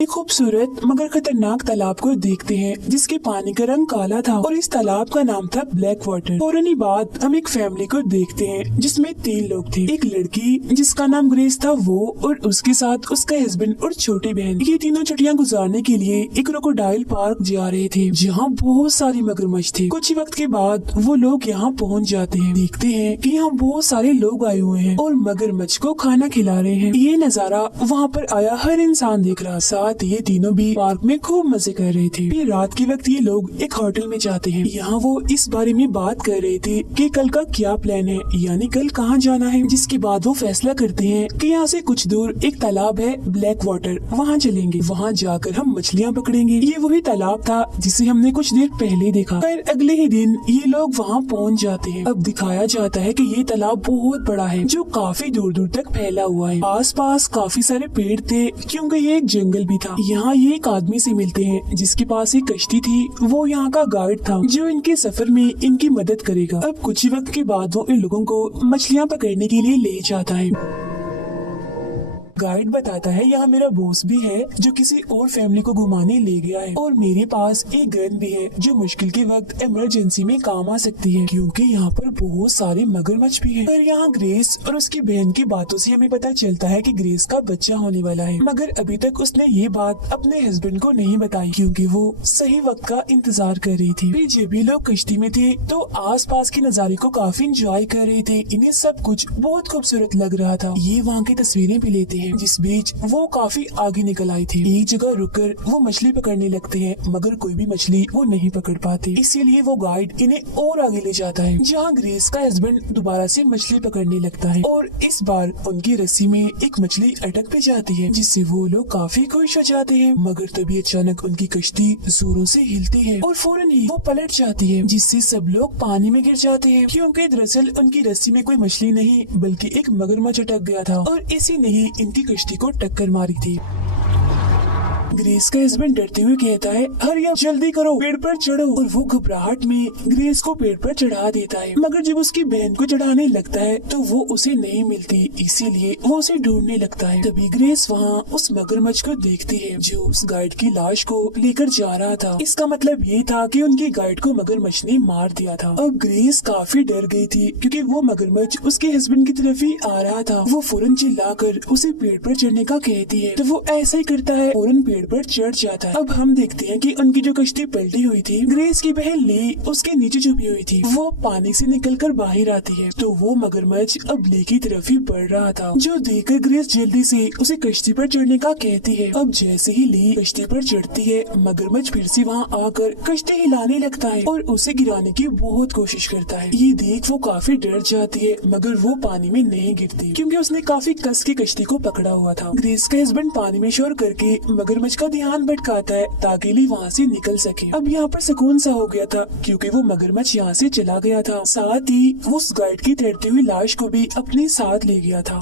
एक खूबसूरत मगर खतरनाक तालाब को देखते हैं जिसके पानी का रंग काला था और इस तालाब का नाम था ब्लैक वाटर। फौरन ही बाद हम एक फैमिली को देखते हैं जिसमें 3 लोग थे। एक लड़की जिसका नाम ग्रेस था वो और उसके साथ उसका हस्बैंड और छोटी बहन। ये तीनों छुट्टियां गुजारने के लिए एक क्रोकोडाइल पार्क जा रहे थे जहाँ बहुत सारे मगरमच्छ थे। कुछ ही वक्त के बाद वो लोग यहाँ पहुँच जाते हैं। देखते हैं कि यहाँ बहुत सारे लोग आए हुए हैं और मगरमच्छ को खाना खिला रहे हैं। ये नजारा वहाँ पर आया हर इंसान देख रहा। ये तीनों भी पार्क में खूब मजे कर रहे थे। फिर रात के वक्त ये लोग एक होटल में जाते हैं। यहाँ वो इस बारे में बात कर रहे थे कि कल का क्या प्लान है, यानी कल कहाँ जाना है। जिसके बाद वो फैसला करते हैं कि यहाँ से कुछ दूर एक तालाब है ब्लैक वाटर, वहाँ चलेंगे। वहाँ जाकर हम मछलियाँ पकड़ेंगे। ये वही तालाब था जिसे हमने कुछ देर पहले देखा। फिर अगले ही दिन ये लोग वहाँ पहुँच जाते हैं। अब दिखाया जाता है कि ये तालाब बहुत बड़ा है जो काफी दूर दूर तक फैला हुआ है। आस पास काफी सारे पेड़ थे क्योंकि ये एक जंगल भी था। यहाँ ये एक आदमी से मिलते हैं जिसके पास एक कश्ती थी। वो यहाँ का गाइड था जो इनके सफर में इनकी मदद करेगा। अब कुछ ही वक्त के बाद वो इन लोगों को मछलियाँ पकड़ने के लिए ले जाता है। गाइड बताता है यहाँ मेरा बॉस भी है जो किसी और फैमिली को घुमाने ले गया है और मेरे पास एक गन भी है जो मुश्किल के वक्त इमरजेंसी में काम आ सकती है क्योंकि यहाँ पर बहुत सारे मगरमच्छ भी हैं। पर यहाँ ग्रेस और उसकी बहन की बातों से हमें पता चलता है कि ग्रेस का बच्चा होने वाला है, मगर अभी तक उसने ये बात अपने हस्बैंड को नहीं बताई क्योंकि वो सही वक्त का इंतजार कर रही थी। फिर जब भी लोग कश्ती में थे तो आस पास के नजारे को काफी इंजॉय कर रहे थे। इन्हें सब कुछ बहुत खूबसूरत लग रहा था। ये वहाँ की तस्वीरें भी लेते हैं। जिस बीच वो काफी आगे निकल आई थी। एक जगह रुककर वो मछली पकड़ने लगते हैं मगर कोई भी मछली वो नहीं पकड़ पाते। इसीलिए वो गाइड इन्हें और आगे ले जाता है जहाँ ग्रेस का हस्बैंड दोबारा से मछली पकड़ने लगता है और इस बार उनकी रस्सी में एक मछली अटक भी जाती है जिससे वो लोग काफी खुश हो जाते हैं। मगर तभी अचानक उनकी कश्ती जोरों से हिलती है और फौरन ही वो पलट जाती है जिससे सब लोग पानी में गिर जाते हैं क्योंकि दरअसल उनकी रस्सी में कोई मछली नहीं बल्कि एक मगरमच्छ अटक गया था और इसी ने ही इनकी कश्ती को टक्कर मारी थी। ग्रेस का हस्बैंड डरते हुए कहता है हरी आप जल्दी करो, पेड़ पर चढ़ो। और वो घबराहट में ग्रेस को पेड़ पर चढ़ा देता है मगर जब उसकी बहन को चढ़ाने लगता है तो वो उसे नहीं मिलती, इसीलिए वो उसे ढूंढने लगता है। तभी ग्रेस वहाँ उस मगरमच्छ को देखती है जो उस गाइड की लाश को लेकर जा रहा था। इसका मतलब ये था कि उनकी गाइड को मगरमच्छ ने मार दिया था। अब ग्रेस काफी डर गई थी क्योंकि वो मगरमच्छ उसके हस्बैंड की तरफ ही आ रहा था। वो फौरन चिल्लाकर उसे पेड़ पर चढ़ने का कहती है तो वो ऐसा ही करता है, फौरन पेड़ पर चढ़ जाता है। अब हम देखते हैं कि उनकी जो कश्ती पलटी हुई थी, ग्रेस की बहन ली उसके नीचे छुपी हुई थी। वो पानी से निकलकर बाहर आती है तो वो मगरमच्छ अब ली की तरफ ही बढ़ रहा था जो देखकर ग्रेस जल्दी से उसे कश्ती पर चढ़ने का कहती है। अब जैसे ही ली कश्ती पर चढ़ती है मगरमच्छ फिर से वहाँ आकर कश्ती हिलाने लगता है और उसे गिराने की बहुत कोशिश करता है। ये देख वो काफी डर जाती है मगर वो पानी में नहीं गिरती क्योंकि उसने काफी कस के कश्ती को पकड़ा हुआ था। ग्रेस का हस्बैंड पानी में शोर करके मगरमच्छ का ध्यान भटकाता है ताकि ली वहाँ से निकल सके। अब यहाँ पर सुकून सा हो गया था क्योंकि वो मगरमच्छ यहाँ से चला गया था। साथ ही उस गाइड की तैरती हुई लाश को भी अपने साथ ले गया था।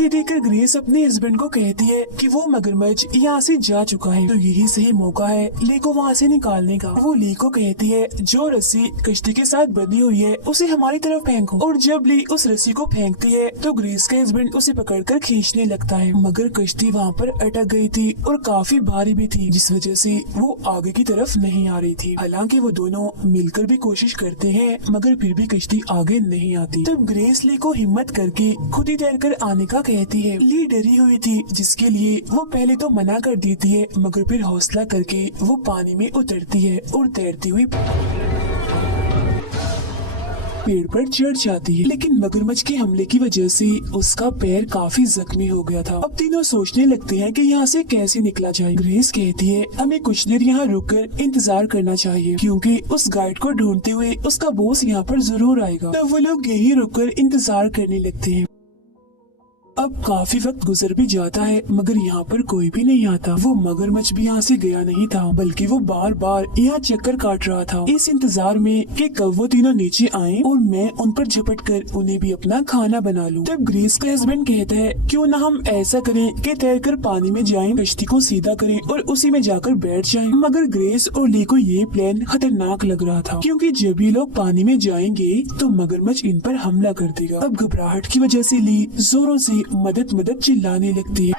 ये देखकर ग्रेस अपने हस्बैंड को कहती है कि वो मगरमच्छ यहाँ से जा चुका है तो यही सही मौका है ली को वहाँ से निकालने का। वो ली को कहती है जो रस्सी कश्ती के साथ बंधी हुई है उसे हमारी तरफ फेंको और जब ली उस रस्सी को फेंकती है तो ग्रेस का हस्बैंड उसे पकड़कर खींचने लगता है मगर कश्ती वहाँ पर अटक गई थी और काफी भारी भी थी जिस वजह से वो आगे की तरफ नहीं आ रही थी। हालांकि वो दोनों मिलकर भी कोशिश करते हैं मगर फिर भी कश्ती आगे नहीं आती। तब ग्रेस ली को हिम्मत करके खुद ही तैरकर आने का कहती है। ली डरी हुई थी जिसके लिए वो पहले तो मना कर देती है मगर फिर हौसला करके वो पानी में उतरती है और तैरती हुई पेड़ पर चढ़ जाती है। लेकिन मगरमच्छ के हमले की वजह से उसका पैर काफी जख्मी हो गया था। अब तीनों सोचने लगते हैं कि यहाँ से कैसे निकला जाए। ग्रेस कहती है हमें कुछ देर यहाँ रुककर इंतजार करना चाहिए क्योंकि उस गाइड को ढूंढते हुए उसका बॉस यहाँ पर जरूर आएगा। तब वो लोग यही रुककर इंतजार करने लगते हैं। अब काफी वक्त गुजर भी जाता है मगर यहाँ पर कोई भी नहीं आता। वो मगरमच्छ भी यहाँ से गया नहीं था बल्कि वो बार बार यहाँ चक्कर काट रहा था इस इंतजार में कि कब वो तीनों नीचे आए और मैं उन पर झपट कर उन्हें भी अपना खाना बना लूं। तब ग्रेस का हस्बैंड कहता है क्यों ना हम ऐसा करें कि तैरकर पानी में जाएं, कश्ती को सीधा करें और उसी में जाकर बैठ जाएं। मगर ग्रेस और ली को ये प्लान खतरनाक लग रहा था क्योंकि जब ये लोग पानी में जाएंगे तो मगरमच्छ इन पर हमला कर देगा। अब घबराहट की वजह से ली जोरों से मदद मदद चिल्लाने लगती है।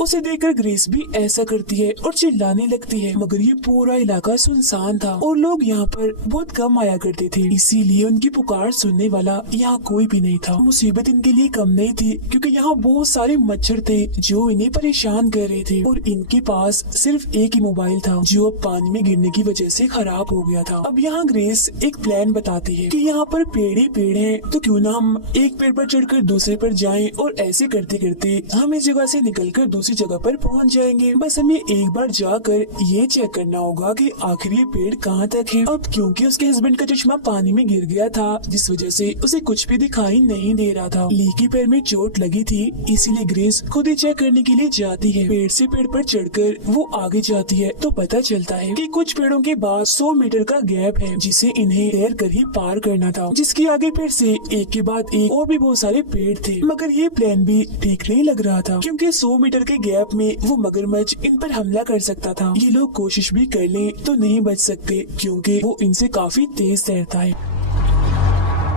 उसे देखकर ग्रेस भी ऐसा करती है और चिल्लाने लगती है, मगर ये पूरा इलाका सुनसान था और लोग यहाँ पर बहुत कम आया करते थे, इसीलिए उनकी पुकार सुनने वाला यहाँ कोई भी नहीं था। मुसीबत इनके लिए कम नहीं थी क्योंकि यहाँ बहुत सारे मच्छर थे जो इन्हें परेशान कर रहे थे और इनके पास सिर्फ एक ही मोबाइल था जो अब पानी में गिरने की वजह से खराब हो गया था। अब यहाँ ग्रेस एक प्लान बताती है कि यहाँ पर पेड़ ही पेड़ हैं, तो क्यों ना हम एक पेड़ पर चढ़कर दूसरे पर जाएं और ऐसे करते करते हम इस जगह से निकलकर दूसरी जगह पर पहुँच जाएंगे। बस हमें एक बार जाकर ये चेक करना होगा कि आखिर ये पेड़ कहाँ तक है। अब क्योंकि उसके हस्बैंड का चश्मा पानी में गिर गया था जिस वजह से उसे कुछ भी दिखाई नहीं दे रहा था। ली के पैर में चोट लगी थी, इसीलिए ग्रेस खुद ही चेक करने के लिए जाती है। पेड़ से पेड़ पर चढ़कर वो आगे जाती है तो पता चलता है कि कुछ पेड़ों के बाद 100 मीटर का गैप है जिसे इन्हें तैर कर ही पार करना था, जिसके आगे पेड़ से एक के बाद एक और भी बहुत सारे पेड़ थे। मगर ये प्लान भी ठीक नहीं लग रहा था क्योंकि 100 मीटर के गैप में वो मगरमच्छ इन पर हमला कर सकता था। ये लोग कोशिश भी कर लें तो नहीं बच सकते क्योंकि वो इनसे काफी तेज तैरता है।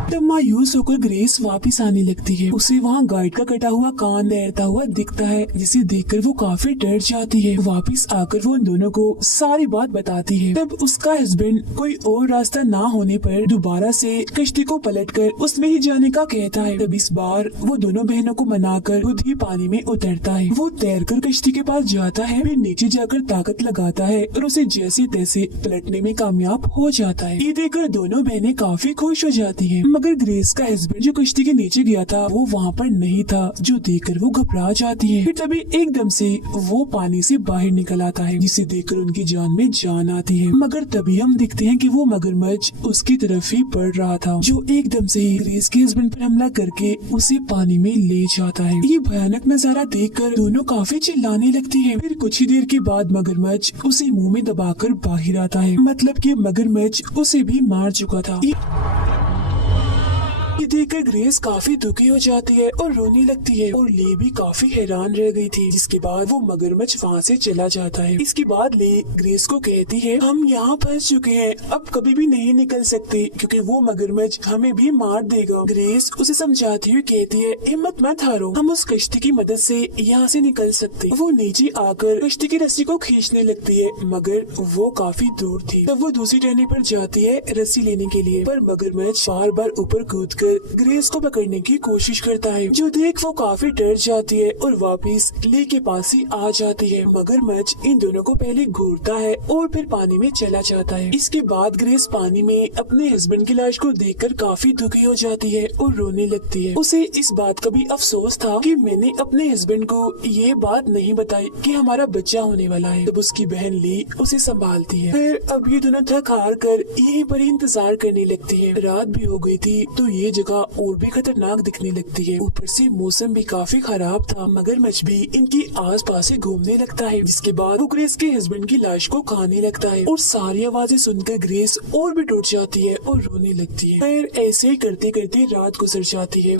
तब मायूस होकर ग्रेस वापस आने लगती है। उसे वहाँ गाइड का कटा हुआ कान तैरता हुआ दिखता है जिसे देखकर वो काफी डर जाती है। वापस आकर वो उन दोनों को सारी बात बताती है। तब उसका हस्बैंड कोई और रास्ता ना होने पर दोबारा से कश्ती को पलटकर उसमें ही जाने का कहता है। तब इस बार वो दोनों बहनों को मनाकर खुद ही पानी में उतरता है। वो तैरकर कश्ती के पास जाता है, फिर नीचे जाकर ताकत लगाता है और उसे जैसे तैसे पलटने में कामयाब हो जाता है। ये देखकर दोनों बहनें काफी खुश हो जाती है। मगर ग्रेस का हस्बैंड जो कश्ती के नीचे गया था वो वहाँ पर नहीं था, जो देखकर वो घबरा जाती है। फिर तभी एकदम से वो पानी से बाहर निकल आता है जिसे देखकर उनकी जान में जान आती है। मगर तभी हम देखते हैं कि वो मगरमच्छ उसकी तरफ ही बढ़ रहा था जो एकदम से ही ग्रेस के हस्बैंड पर हमला करके उसे पानी में ले जाता है। ये भयानक नजारा देखकर दोनों काफी चिल्लाने लगती है। फिर कुछ ही देर के बाद मगरमच्छ उसे मुंह में दबाकर बाहर आता है, मतलब कि मगरमच्छ उसे भी मार चुका था। ये देखकर ग्रेस काफी दुखी हो जाती है और रोने लगती है और ले भी काफी हैरान रह गई थी। जिसके बाद वो मगरमच्छ वहाँ से चला जाता है। इसके बाद ले ग्रेस को कहती है, हम यहाँ फंस चुके हैं, अब कभी भी नहीं निकल सकते क्योंकि वो मगरमच्छ हमें भी मार देगा। ग्रेस उसे समझाती हुई कहती है, हिम्मत मत हारो, हम उस कश्ती की मदद से यहाँ से निकल सकते। वो नीचे आकर कश्ती की रस्सी को खींचने लगती है मगर वो काफी दूर थी। तब वो दूसरी टहनी पर जाती है रस्सी लेने के लिए, पर मगरमच्छ बार बार ऊपर कूदकर ग्रेस को पकड़ने की कोशिश करता है, जो देख वो काफी डर जाती है और वापस ली के पास ही आ जाती है। मगरमच्छ इन दोनों को पहले घूरता है और फिर पानी में चला जाता है। इसके बाद ग्रेस पानी में अपने हस्बैंड की लाश को देखकर काफी दुखी हो जाती है और रोने लगती है। उसे इस बात का भी अफसोस था कि मैंने अपने हस्बैंड को ये बात नहीं बताई कि हमारा बच्चा होने वाला है। तब उसकी बहन ली उसे संभालती है। फिर अब ये दोनों थक हार कर यहीं पर इंतजार करने लगती है। रात भी हो गई थी तो ये जगह और भी खतरनाक दिखने लगती है। ऊपर से मौसम भी काफी खराब था। मगरमच्छ भी इनकी आस पास घूमने लगता है। जिसके बाद वो ग्रेस के हस्बैंड की लाश को खाने लगता है और सारी आवाजें सुनकर ग्रेस और भी टूट जाती है और रोने लगती है। फिर ऐसे ही करते करते रात गुजर जाती है।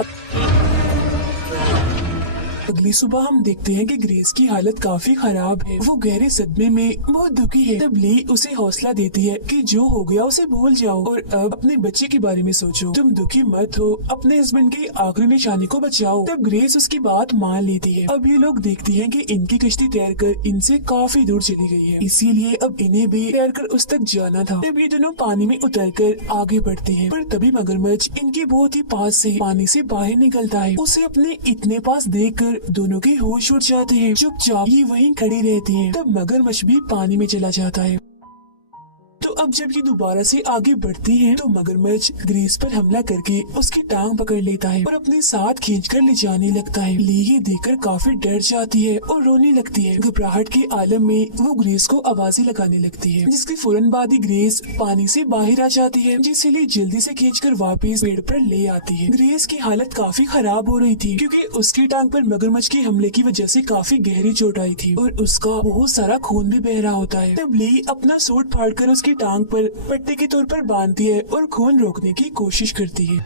अगली सुबह हम देखते हैं कि ग्रेस की हालत काफी खराब है। वो गहरे सदमे में बहुत दुखी है। तब ली उसे हौसला देती है कि जो हो गया उसे भूल जाओ और अब अपने बच्चे के बारे में सोचो। तुम दुखी मत हो, अपने हस्बैंड की आखिरी निशानी को बचाओ। तब ग्रेस उसकी बात मान लेती है। अब ये लोग देखती हैं कि इनकी कश्ती तैरकर इनसे काफी दूर चली गई है, इसीलिए अब इन्हें भी तैरकर उस तक जाना था। तब ये दोनों पानी में उतरकर आगे बढ़ते हैं, पर तभी मगरमच्छ इनके बहुत ही पास से पानी से बाहर निकलता है। उसे अपने इतने पास देखकर दोनों के होश उड़ जाते हैं। चुपचाप ये वहीं खड़ी रहती है। तब मगरमच्छ भी पानी में चला जाता है। तो अब जब ये दोबारा से आगे बढ़ती हैं, तो मगरमच्छ ग्रेस पर हमला करके उसकी टांग पकड़ लेता है और अपने साथ खींचकर ले जाने लगता है। ली ये देखकर काफी डर जाती है और रोने लगती है। घबराहट के आलम में वो ग्रेस को आवाजें लगाने लगती है, जिसके फौरन बाद ही ग्रेस पानी से बाहर आ जाती है, जिसे ली जल्दी से खींचकर वापस पेड़ पर ले आती है। ग्रेस की हालत काफी खराब हो रही थी क्योंकि उसकी टांग पर मगरमच्छ के हमले की वजह से काफी गहरी चोट आई थी और उसका बहुत सारा खून भी बह रहा होता है। तब ली अपना सूट फाड़कर उसकी टांग पर पट्टी के तौर पर बांधती है और खून रोकने की कोशिश करती है।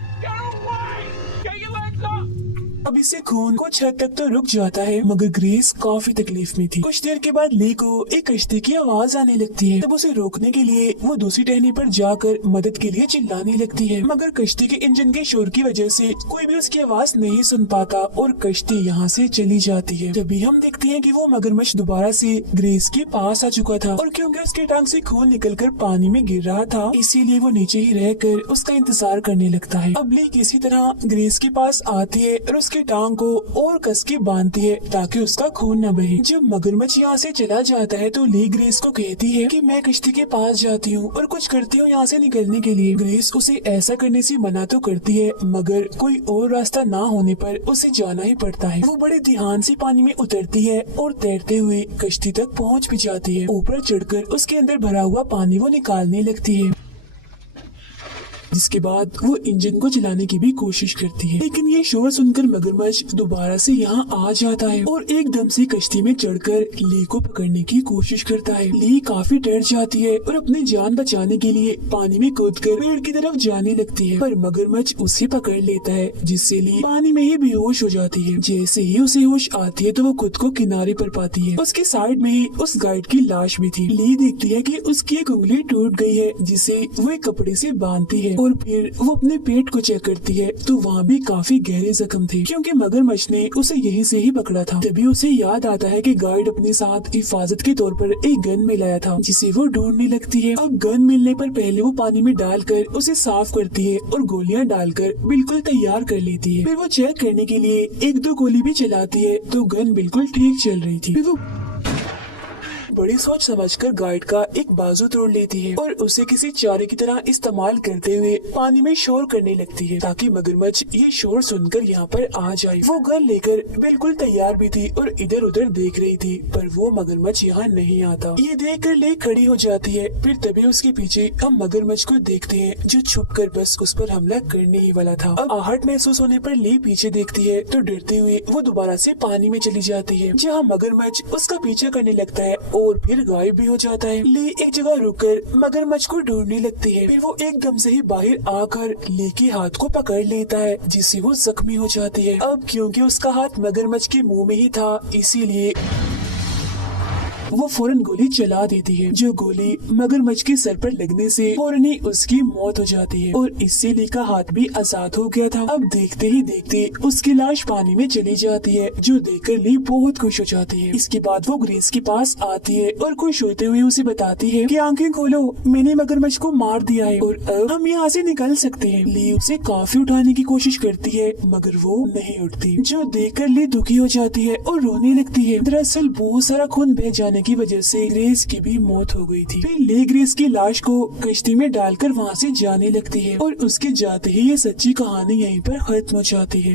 अब इससे खून कुछ हद तक तो रुक जाता है, मगर ग्रेस काफी तकलीफ में थी। कुछ देर के बाद ली को एक कश्ती की आवाज आने लगती है। तब उसे रोकने के लिए वो दूसरी टहनी पर जाकर मदद के लिए चिल्लाने लगती है, मगर कश्ती के इंजन के शोर की वजह से कोई भी उसकी आवाज नहीं सुन पाता और कश्ती यहाँ से चली जाती है। तभी हम देखते हैं कि वो मगरमच्छ दोबारा से ग्रेस के पास आ चुका था और क्योंकि उसके टांग से खून निकलकर पानी में गिर रहा था, इसीलिए वो नीचे ही रहकर उसका इंतजार करने लगता है। अब ली किसी तरह ग्रेस के पास आती है और उसके टांग को और कस के बांधती है ताकि उसका खून न बहे। जब मगरमच्छ यहाँ से चला जाता है तो ली ग्रेस को कहती है कि मैं कश्ती के पास जाती हूँ और कुछ करती हूँ यहाँ से निकलने के लिए। ग्रेस उसे ऐसा करने से मना तो करती है, मगर कोई और रास्ता ना होने पर उसे जाना ही पड़ता है। वो बड़े ध्यान से पानी में उतरती है और तैरते हुए कश्ती तक पहुँच भी जाती है। ऊपर चढ़कर उसके अंदर भरा हुआ पानी वो निकालने लगती है, जिसके बाद वो इंजन को चलाने की भी कोशिश करती है, लेकिन ये शोर सुनकर मगरमच्छ दोबारा से यहाँ आ जाता है और एकदम से कश्ती में चढ़कर ली को पकड़ने की कोशिश करता है। ली काफी डर जाती है और अपनी जान बचाने के लिए पानी में कूदकर पेड़ की तरफ जाने लगती है, पर मगरमच्छ उसे पकड़ लेता है, जिससे ली पानी में ही बेहोश हो जाती है। जैसे ही उसे होश आती है तो वो खुद को किनारे पर पाती है। उसके साइड में ही उस गाइड की लाश भी थी। ली देखती है कि उसकी एक उंगली टूट गई है, जिसे वो एक कपड़े से बांधती है और फिर वो अपने पेट को चेक करती है तो वहाँ भी काफी गहरे जख्म थे, क्योंकि मगरमच्छ ने उसे यहीं से ही पकड़ा था। तभी उसे याद आता है कि गाइड अपने साथ हिफाजत के तौर पर एक गन में लाया था, जिसे वो ढूंढने लगती है। अब गन मिलने पर पहले वो पानी में डालकर उसे साफ करती है और गोलियां डालकर बिल्कुल तैयार कर लेती है। फिर वो चेक करने के लिए एक दो गोली भी चलाती है तो गन बिल्कुल ठीक चल रही थी। फिर वो बड़ी सोच समझकर गाइड का एक बाजू तोड़ लेती है और उसे किसी चारे की तरह इस्तेमाल करते हुए पानी में शोर करने लगती है ताकि मगरमच्छ ये शोर सुनकर यहाँ पर आ जाए। वो गन लेकर बिल्कुल तैयार भी थी और इधर उधर देख रही थी, पर वो मगरमच्छ यहाँ नहीं आता। ये देखकर ले खड़ी हो जाती है। फिर तभी उसके पीछे हम मगरमच्छ को देखते हैं जो छुपकर बस उस पर हमला करने ही वाला था। अब आहट महसूस होने पर ले पीछे देखती है तो डरते हुए वो दोबारा से पानी में चली जाती है, जहाँ मगरमच्छ उसका पीछा करने लगता है और फिर गायब भी हो जाता है। ली एक जगह रुककर मगरमच्छ को ढूंढने लगती है। फिर वो एकदम से ही बाहर आकर ली के हाथ को पकड़ लेता है, जिससे वो जख्मी हो जाती है। अब क्योंकि उसका हाथ मगरमच्छ के मुंह में ही था, इसीलिए वो फौरन गोली चला देती है। जो गोली मगरमच्छ के सर पर लगने से फौरन ही उसकी मौत हो जाती है और इससे ली का हाथ भी आजाद हो गया था। अब देखते ही देखते उसकी लाश पानी में चली जाती है, जो देखकर ली बहुत खुश हो जाती है। इसके बाद वो ग्रेस के पास आती है और खुश होते हुए उसे बताती है कि आंखें खोलो, मैंने मगरमच्छ को मार दिया है और अब हम यहाँ से निकल सकते हैं। ली उसे काफी उठाने की कोशिश करती है, मगर वो नहीं उठती, जो देखकर ली दुखी हो जाती है और रोने लगती है। दरअसल बहुत सारा खून बह जाने की वजह से ग्रेस की भी मौत हो गई थी। फिर ले ग्रेस की लाश को कश्ती में डालकर वहाँ से जाने लगती है और उसके जाते ही ये सच्ची कहानी यहीं पर खत्म हो जाती है।